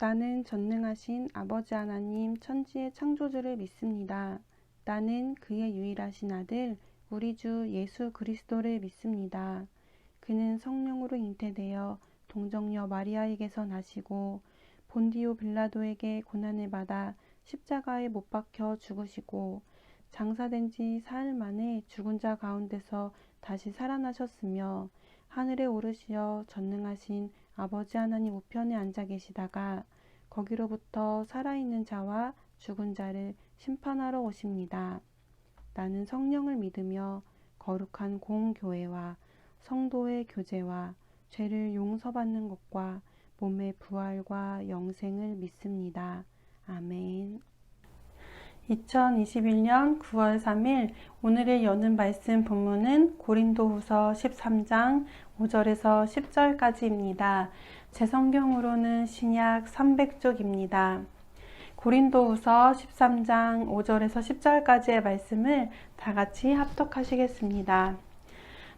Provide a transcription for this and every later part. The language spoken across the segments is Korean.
나는 전능하신 아버지 하나님 천지의 창조주를 믿습니다. 나는 그의 유일하신 아들 우리 주 예수 그리스도를 믿습니다. 그는 성령으로 잉태되어 동정녀 마리아에게서 나시고 본디오 빌라도에게 고난을 받아 십자가에 못 박혀 죽으시고 장사된 지 사흘 만에 죽은 자 가운데서 다시 살아나셨으며 하늘에 오르시어 전능하신 아버지 하나님 우편에 앉아 계시다가 거기로부터 살아있는 자와 죽은 자를 심판하러 오십니다. 나는 성령을 믿으며 거룩한 공교회와 성도의 교제와 죄를 용서받는 것과 몸의 부활과 영생을 믿습니다. 아멘. 2021년 9월 3일 오늘의 여는 말씀 본문은 고린도후서 13장 5절에서 10절까지입니다. 제 성경으로는 신약 300쪽입니다. 고린도후서 13장 5절에서 10절까지의 말씀을 다 같이 합독하시겠습니다.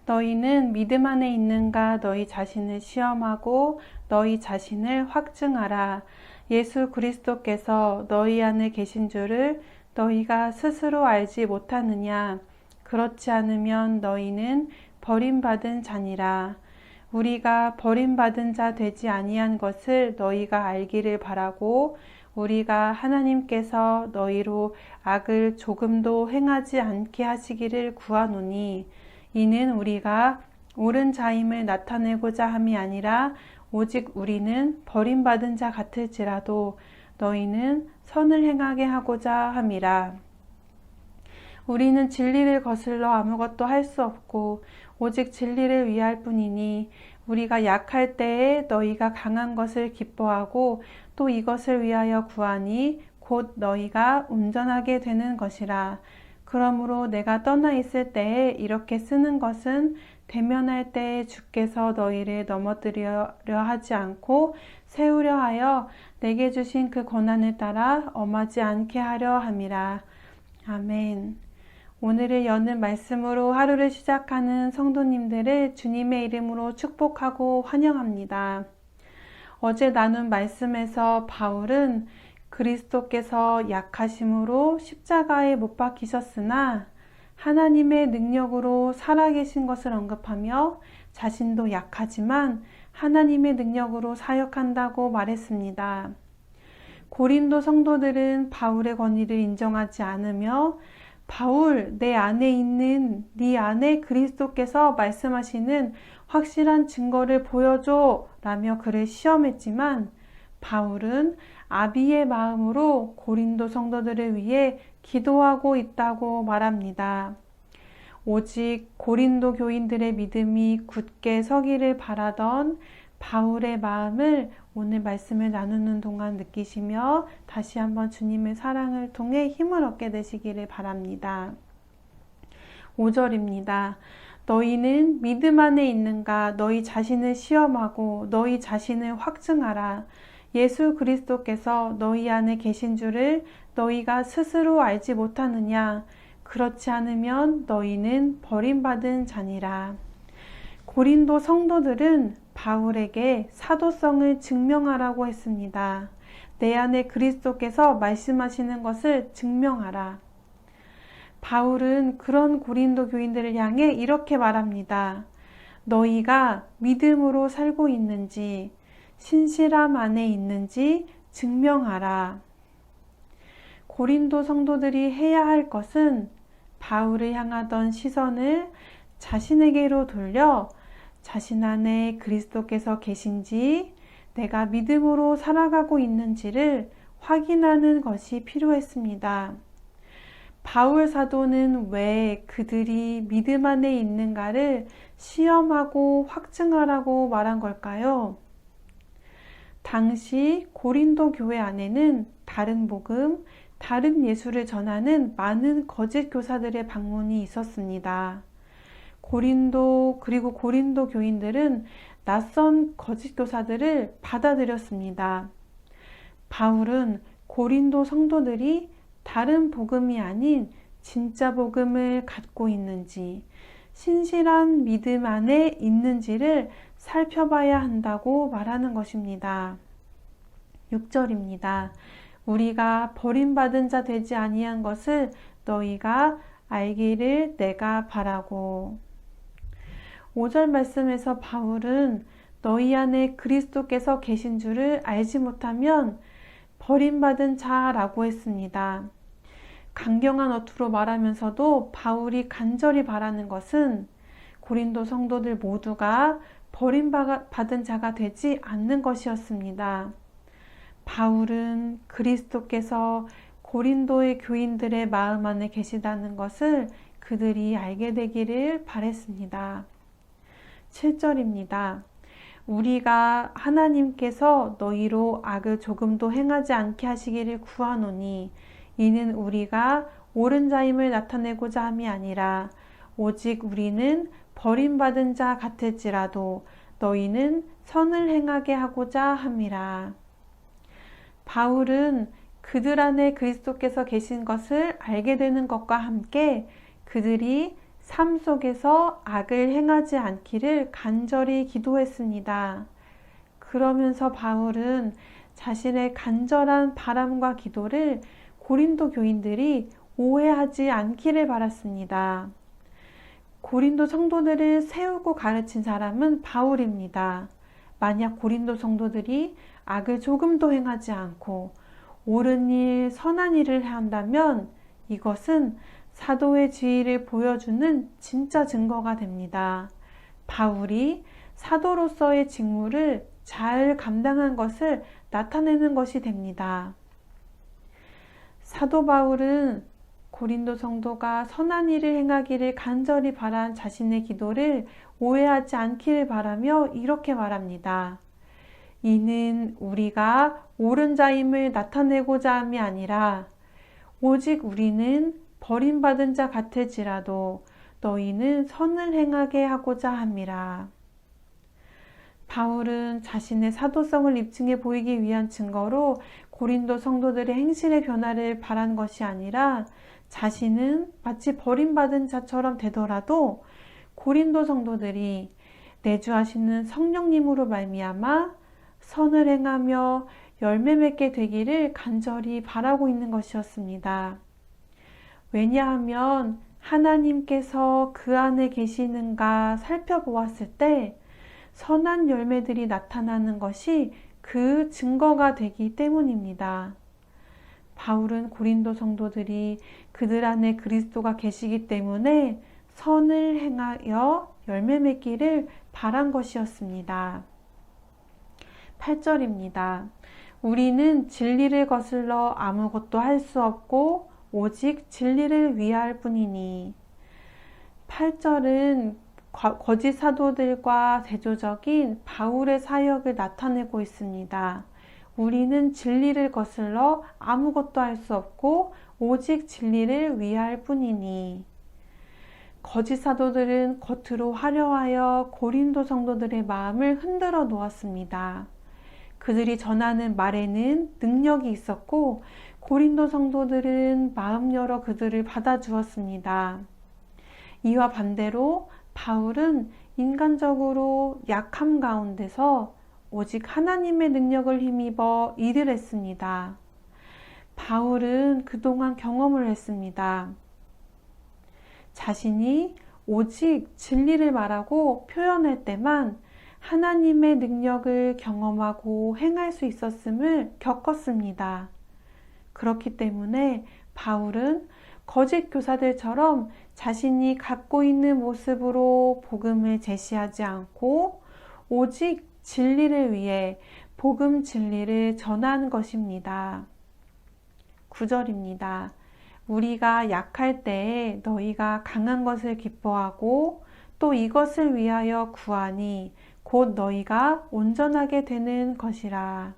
너희는 믿음 안에 있는가 너희 자신을 시험하고 너희 자신을 확증하라. 예수 그리스도께서 너희 안에 계신 줄을 너희가 스스로 알지 못하느냐. 그렇지 않으면 너희는 버림받은 자니라. 우리가 버림받은 자 되지 아니한 것을 너희가 알기를 바라고 우리가 하나님께서 너희로 악을 조금도 행하지 않게 하시기를 구하노니 이는 우리가 옳은 자임을 나타내고자 함이 아니라 오직 우리는 버림받은 자 같을지라도 너희는 선을 행하게 하고자 함이라. 우리는 진리를 거슬러 아무것도 할 수 없고 오직 진리를 위할 뿐이니 우리가 약할 때에 너희가 강한 것을 기뻐하고 또 이것을 위하여 구하니 곧 너희가 온전하게 되는 것이라. 그러므로 내가 떠나 있을 때에 이렇게 쓰는 것은 대면할 때에 주께서 너희를 넘어뜨리려 하지 않고 세우려 하여 내게 주신 그 권한을 따라 엄하지 않게 하려 함이라. 아멘. 오늘을 여는 말씀으로 하루를 시작하는 성도님들을 주님의 이름으로 축복하고 환영합니다. 어제 나눈 말씀에서 바울은 그리스도께서 약하심으로 십자가에 못 박히셨으나 하나님의 능력으로 살아계신 것을 언급하며 자신도 약하지만 하나님의 능력으로 사역한다고 말했습니다. 고린도 성도들은 바울의 권위를 인정하지 않으며 바울, 내 안에 있는 네 안에 그리스도께서 말씀하시는 확실한 증거를 보여줘 라며 그를 시험했지만 바울은 아비의 마음으로 고린도 성도들을 위해 기도하고 있다고 말합니다. 오직 고린도 교인들의 믿음이 굳게 서기를 바라던 바울의 마음을 오늘 말씀을 나누는 동안 느끼시며 다시 한번 주님의 사랑을 통해 힘을 얻게 되시기를 바랍니다. 5절입니다. 너희는 믿음 안에 있는가 너희 자신을 시험하고 너희 자신을 확증하라. 예수 그리스도께서 너희 안에 계신 줄을 너희가 스스로 알지 못하느냐. 그렇지 않으면 너희는 버림받은 자니라. 고린도 성도들은 바울에게 사도성을 증명하라고 했습니다. 내 안에 그리스도께서 말씀하시는 것을 증명하라. 바울은 그런 고린도 교인들을 향해 이렇게 말합니다. 너희가 믿음으로 살고 있는지 신실함 안에 있는지 증명하라. 고린도 성도들이 해야 할 것은 바울을 향하던 시선을 자신에게로 돌려 자신 안에 그리스도께서 계신지 내가 믿음으로 살아가고 있는지를 확인하는 것이 필요했습니다. 바울 사도는 왜 그들이 믿음 안에 있는가를 시험하고 확증하라고 말한 걸까요? 당시 고린도 교회 안에는 다른 복음, 다른 예수를 전하는 많은 거짓 교사들의 방문이 있었습니다. 그리고 고린도 교인들은 낯선 거짓 교사들을 받아들였습니다. 바울은 고린도 성도들이 다른 복음이 아닌 진짜 복음을 갖고 있는지, 신실한 믿음 안에 있는지를 살펴봐야 한다고 말하는 것입니다. 6절입니다. 우리가 버림받은 자 되지 아니한 것을 너희가 알기를 내가 바라고. 5절 말씀에서 바울은 너희 안에 그리스도께서 계신 줄을 알지 못하면 버림받은 자라고 했습니다. 강경한 어투로 말하면서도 바울이 간절히 바라는 것은 고린도 성도들 모두가 버림받은 자가 되지 않는 것이었습니다. 바울은 그리스도께서 고린도의 교인들의 마음 안에 계시다는 것을 그들이 알게 되기를 바랬습니다. 7절입니다. 우리가 하나님께서 너희로 악을 조금도 행하지 않게 하시기를 구하노니 이는 우리가 옳은 자임을 나타내고자 함이 아니라 오직 우리는 버림받은 자 같을지라도 너희는 선을 행하게 하고자 함이라. 바울은 그들 안에 그리스도께서 계신 것을 알게 되는 것과 함께 그들이 삶 속에서 악을 행하지 않기를 간절히 기도했습니다. 그러면서 바울은 자신의 간절한 바람과 기도를 고린도 교인들이 오해하지 않기를 바랐습니다. 고린도 성도들을 세우고 가르친 사람은 바울입니다. 만약 고린도 성도들이 악을 조금도 행하지 않고 옳은 일, 선한 일을 한다면 이것은 사도의 지위를 보여주는 진짜 증거가 됩니다. 바울이 사도로서의 직무를 잘 감당한 것을 나타내는 것이 됩니다. 사도 바울은 고린도 성도가 선한 일을 행하기를 간절히 바란 자신의 기도를 오해하지 않기를 바라며 이렇게 말합니다. 이는 우리가 옳은 자임을 나타내고자 함이 아니라 오직 우리는 버림받은 자 같을지라도 너희는 선을 행하게 하고자 함이라. 바울은 자신의 사도성을 입증해 보이기 위한 증거로 고린도 성도들의 행실의 변화를 바란 것이 아니라 자신은 마치 버림받은 자처럼 되더라도 고린도 성도들이 내주하시는 성령님으로 말미암아 선을 행하며 열매 맺게 되기를 간절히 바라고 있는 것이었습니다. 왜냐하면 하나님께서 그 안에 계시는가 살펴보았을 때 선한 열매들이 나타나는 것이 그 증거가 되기 때문입니다. 바울은 고린도 성도들이 그들 안에 그리스도가 계시기 때문에 선을 행하여 열매 맺기를 바란 것이었습니다. 8절입니다. 우리는 진리를 거슬러 아무것도 할 수 없고 오직 진리를 위할 뿐이니. 8절은 거짓 사도들과 대조적인 바울의 사역을 나타내고 있습니다. 우리는 진리를 거슬러 아무것도 할 수 없고 오직 진리를 위할 뿐이니. 거짓 사도들은 겉으로 화려하여 고린도 성도들의 마음을 흔들어 놓았습니다. 그들이 전하는 말에는 능력이 있었고 고린도 성도들은 마음 열어 그들을 받아주었습니다. 이와 반대로 바울은 인간적으로 약함 가운데서 오직 하나님의 능력을 힘입어 일을 했습니다. 바울은 그동안 경험을 했습니다. 자신이 오직 진리를 말하고 표현할 때만 하나님의 능력을 경험하고 행할 수 있었음을 겪었습니다. 그렇기 때문에 바울은 거짓 교사들처럼 자신이 갖고 있는 모습으로 복음을 제시하지 않고 오직 진리를 위해 복음 진리를 전하는 것입니다. 9절입니다. 우리가 약할 때에 너희가 강한 것을 기뻐하고 또 이것을 위하여 구하니 곧 너희가 온전하게 되는 것이라.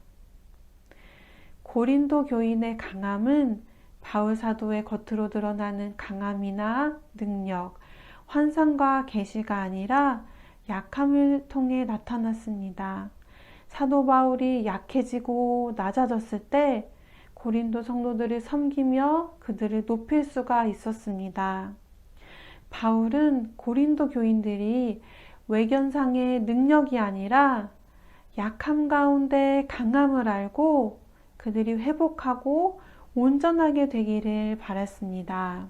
고린도 교인의 강함은 바울 사도의 겉으로 드러나는 강함이나 능력, 환상과 계시가 아니라 약함을 통해 나타났습니다. 사도 바울이 약해지고 낮아졌을 때 고린도 성도들을 섬기며 그들을 높일 수가 있었습니다. 바울은 고린도 교인들이 외견상의 능력이 아니라 약함 가운데 강함을 알고 그들이 회복하고 온전하게 되기를 바랐습니다.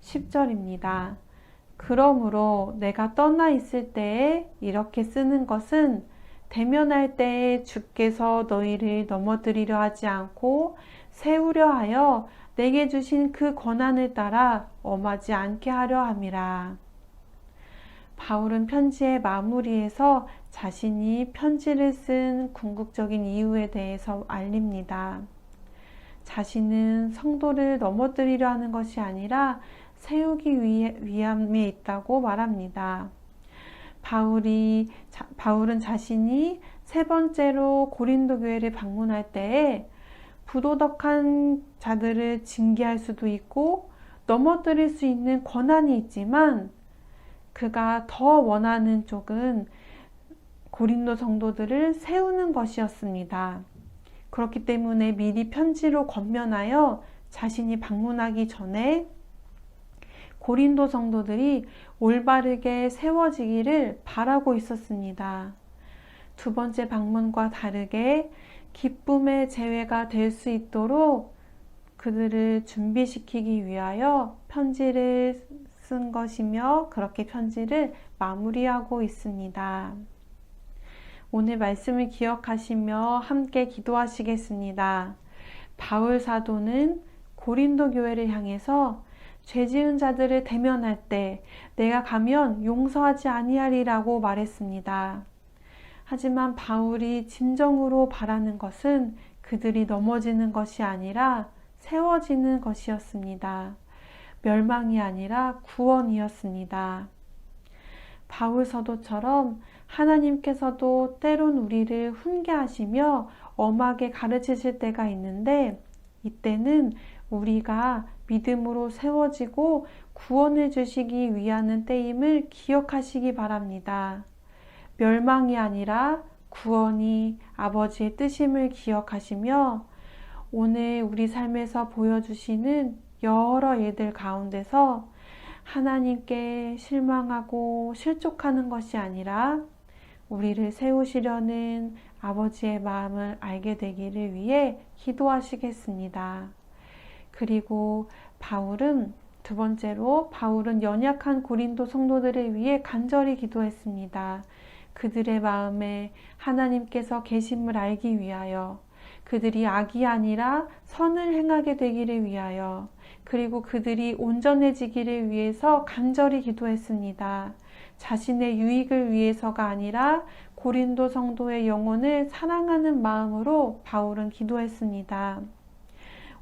10절입니다. 그러므로 내가 떠나 있을 때에 이렇게 쓰는 것은 대면할 때에 주께서 너희를 넘어뜨리려 하지 않고 세우려 하여 내게 주신 그 권한을 따라 엄하지 않게 하려 함이라. 바울은 편지의 마무리에서 자신이 편지를 쓴 궁극적인 이유에 대해서 알립니다. 자신은 성도를 넘어뜨리려 하는 것이 아니라 세우기 위함에 있다고 말합니다. 바울은 자신이 세 번째로 고린도 교회를 방문할 때에 부도덕한 자들을 징계할 수도 있고 넘어뜨릴 수 있는 권한이 있지만 그가 더 원하는 쪽은 고린도 성도들을 세우는 것이었습니다. 그렇기 때문에 미리 편지로 권면하여 자신이 방문하기 전에 고린도 성도들이 올바르게 세워지기를 바라고 있었습니다. 두 번째 방문과 다르게 기쁨의 제외가 될 수 있도록 그들을 준비시키기 위하여 편지를 쓴 것이며 그렇게 편지를 마무리하고 있습니다. 오늘 말씀을 기억하시며 함께 기도하시겠습니다. 바울 사도는 고린도 교회를 향해서 죄 지은 자들을 대면할 때 내가 가면 용서하지 아니하리라고 말했습니다. 하지만 바울이 진정으로 바라는 것은 그들이 넘어지는 것이 아니라 세워지는 것이었습니다. 멸망이 아니라 구원이었습니다. 바울 사도처럼 하나님께서도 때론 우리를 훈계하시며 엄하게 가르치실 때가 있는데 이때는 우리가 믿음으로 세워지고 구원을 주시기 위하는 때임을 기억하시기 바랍니다. 멸망이 아니라 구원이 아버지의 뜻임을 기억하시며 오늘 우리 삶에서 보여주시는 여러 일들 가운데서 하나님께 실망하고 실족하는 것이 아니라 우리를 세우시려는 아버지의 마음을 알게 되기를 위해 기도하시겠습니다. 그리고 두 번째로 바울은 연약한 고린도 성도들을 위해 간절히 기도했습니다. 그들의 마음에 하나님께서 계심을 알기 위하여 그들이 악이 아니라 선을 행하게 되기를 위하여 그리고 그들이 온전해지기를 위해서 간절히 기도했습니다. 자신의 유익을 위해서가 아니라 고린도 성도의 영혼을 사랑하는 마음으로 바울은 기도했습니다.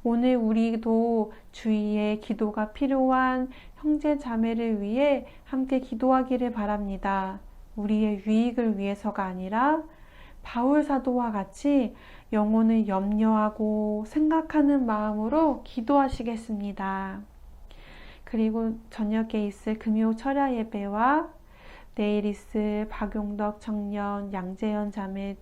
오늘 우리도 주위에 기도가 필요한 형제 자매를 위해 함께 기도하기를 바랍니다. 우리의 유익을 위해서가 아니라 바울 사도와 같이 영혼을 염려하고 생각하는 마음으로 기도하시겠습니다. 그리고 저녁에 있을 금요 철야 예배와 내일 있을 박용덕 청년, 양재현 자매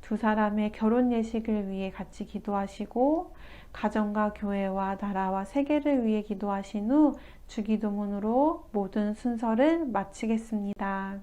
두 사람의 결혼 예식을 위해 같이 기도하시고 가정과 교회와 나라와 세계를 위해 기도하신 후 주기도문으로 모든 순서를 마치겠습니다.